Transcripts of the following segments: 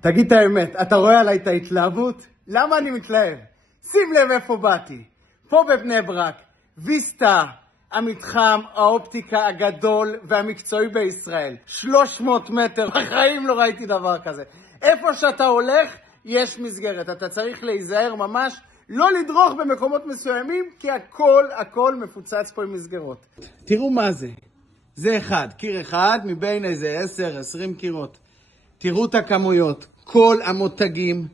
תגיד את האמת, אתה רואה עליי את ההתלהבות? למה אני מתלהב? שים לב איפה באתי. פה בבני ברק, ויסטה, המתחם האופטיקה הגדול והמקצועי בישראל. 300 מטר, בחיים לא ראיתי דבר כזה. איפה שאתה הולך, יש מסגרת. אתה צריך להיזהר ממש, לא לדרוך במקומות מסוימים, כי הכל מפוצץ פה עם מסגרות. תראו מה זה. זה אחד, קיר אחד מבין איזה 10-20 קירות. תראו את הכמויות, כל המותגים,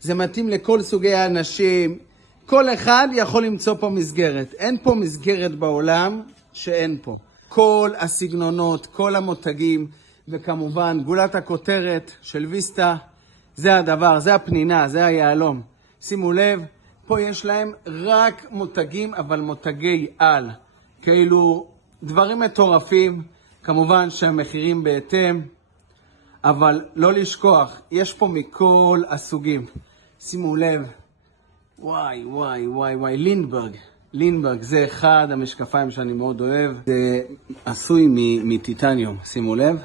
זה מתאים לכל סוגי האנשים, כל אחד יכול למצוא פה מסגרת. אין פה מסגרת בעולם שאין פה. כל הסגנונות, כל המותגים, וכמובן גולת הכותרת של ויסטה, זה הדבר, זה הפנינה, זה היעלום. שימו לב, פה יש להם רק מותגים, אבל מותגי על. כאילו דברים מטורפים, כמובן שהמחירים בהתאם, אבל לא לשכוח, יש פה מכל הסוגים. שימו לב, וואי, לינדברג, זה אחד המשקפיים שאני מאוד אוהב. זה עשוי מטיטניום, שימו לב.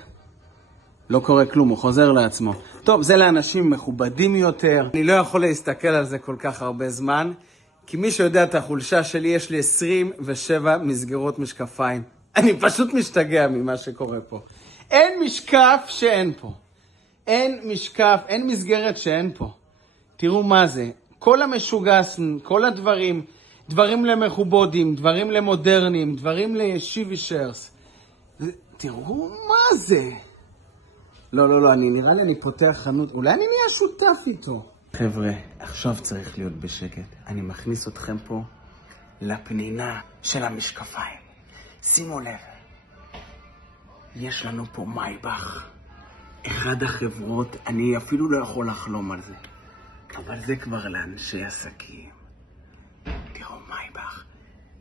לא קורה כלום, הוא חוזר לעצמו. טוב, זה לאנשים מכובדים יותר. אני לא יכול להסתכל על זה כל כך הרבה זמן, כי מי שיודע את החולשה שלי, יש לי 27 מסגרות משקפיים. אני פשוט משתגע ממה שקורה פה. אין משקף שאין פה. אין משקף, אין מסגרת שאין פה. תראו מה זה. כל המשוגסן, כל הדברים, דברים למכובודים, דברים למודרניים, דברים לישיבי שרס. תראו מה זה. לא, נראה לי אני פותח חנות, אולי אני נהיה שותף איתו. חבר'ה, עכשיו צריך להיות בשקט. אני מכניס אתכם פה לפנינה של המשקפיים. שימו לב, יש לנו פה מייבך. אחד החברות, אני אפילו לא יכול לחלום על זה. אבל זה כבר לאנשי עסקים. תראו, מייבך.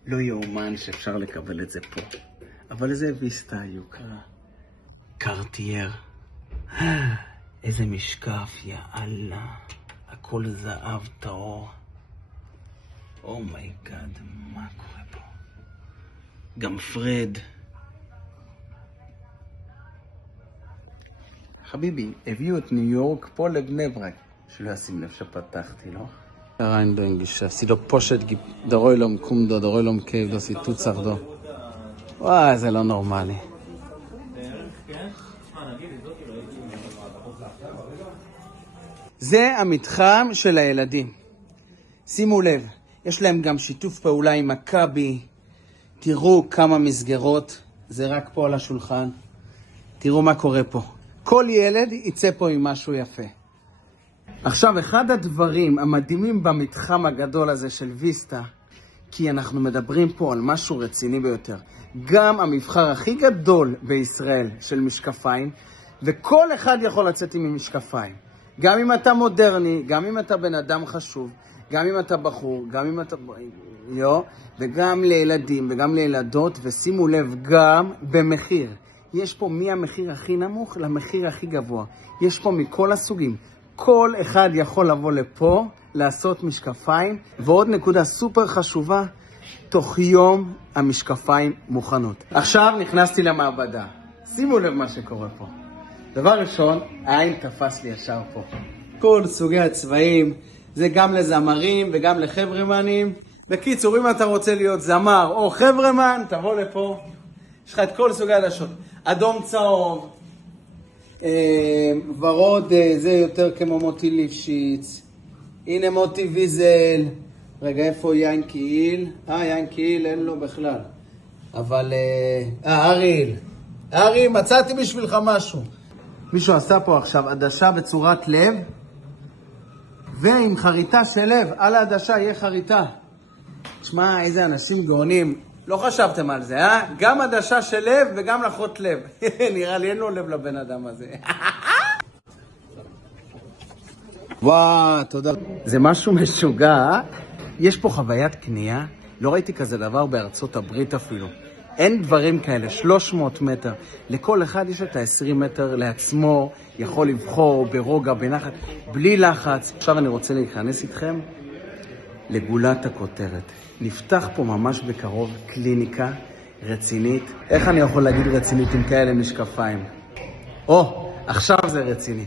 לא יאומן שאפשר לקבל את זה פה. אבל זה ויסטה יוקרה. קרטייר. איזה משקף, יאללה. הכל זהב טהור. אומייגאד, מה קורה פה? גם פרד. חביבי, הביאו את ניו יורק פה לבני ברק. שלא ישים לב שפתחתי, לא? rein drin geschafft. Sie doch Poschet gibt der Roilom kommt der Roilom Cave, das ist tut sag doch. וואי, זה לא נורמלי. זה המתחם של הילדים. שימו לב, יש להם גם שיתוף פעולה עם מכבי. תראו כמה מסגרות, זה רק פה על השולחן. תראו מה קורה פה. כל ילד יצא פה עם משהו יפה. עכשיו, אחד הדברים המדהימים במתחם הגדול הזה של ויסטה, כי אנחנו מדברים פה על משהו רציני ביותר. גם המבחר הכי גדול בישראל של משקפיים, וכל אחד יכול לצאת עם משקפיים. גם אם אתה מודרני, גם אם אתה בן אדם חשוב, גם אם אתה בחור, גם אם אתה... וגם לילדים וגם לילדות, ושימו לב, גם במחיר. יש פה מהמחיר הכי נמוך למחיר הכי גבוה. יש פה מכל הסוגים. כל אחד יכול לבוא לפה, לעשות משקפיים, ועוד נקודה סופר חשובה, תוך יום המשקפיים מוכנות. עכשיו נכנסתי למעבדה. שימו לב מה שקורה פה. דבר ראשון, העין תפס לי ישר פה. כל סוגי הצבעים, זה גם לזמרים וגם לחברמנים. בקיצור, אם אתה רוצה להיות זמר או חברמן, תבוא לפה. יש לך את כל סוגי הדשות. אדום צהוב, ורוד, זה יותר כמו מוטי ליפשיץ. הנה מוטי ויזל. רגע, איפה ינקי איל? ינקי איל אין לו בכלל. אבל, אריל, מצאתי בשבילך משהו. מישהו עשה פה עכשיו עדשה בצורת לב, ועם חריטה של לב, על העדשה יהיה חריטה. תשמע, איזה אנשים גאונים. לא חשבתם על זה, גם עדשה של לב וגם לחות לב. נראה לי אין לו לב לבן אדם הזה. וואו, תודה. זה משהו משוגע. יש פה חוויית קנייה. לא ראיתי כזה דבר בארצות הברית אפילו. אין דברים כאלה, 300 מטר. לכל אחד יש את ה-20 מטר לעצמו, יכול לבחור ברוגע, בנחת, בלי לחץ. עכשיו אני רוצה להיכנס איתכם לגולת הכותרת. נפתח פה ממש בקרוב קליניקה רצינית. איך אני יכול להגיד רצינית עם כאלה משקפיים? עכשיו זה רציני.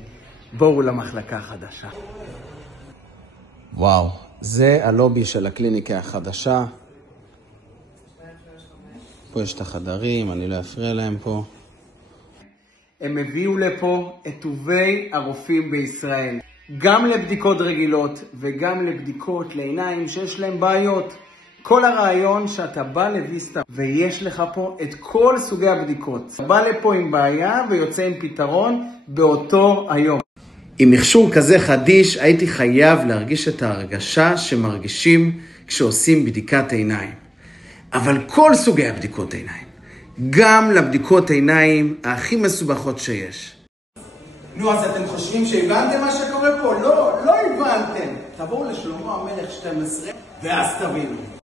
בואו למחלקה החדשה. וואו, זה הלובי של הקליניקה החדשה. פה יש את החדרים, אני לא אפריע להם פה. הם הביאו לפה את טובי הרופאים בישראל. גם לבדיקות רגילות וגם לבדיקות לעיניים שיש להם בעיות. כל הרעיון שאתה בא לויסטה ויש לך פה את כל סוגי הבדיקות. אתה בא לפה עם בעיה ויוצא עם פתרון באותו היום. עם מכשור כזה חדיש הייתי חייב להרגיש את ההרגשה שמרגישים כשעושים בדיקת עיניים. אבל כל סוגי הבדיקות עיניים, גם לבדיקות עיניים הכי מסובכות שיש. נו, אז אתם חושבים שהבנתם מה שקורה פה? לא הבנתם. תבואו לשלמה המלך 12 ואז תבינו.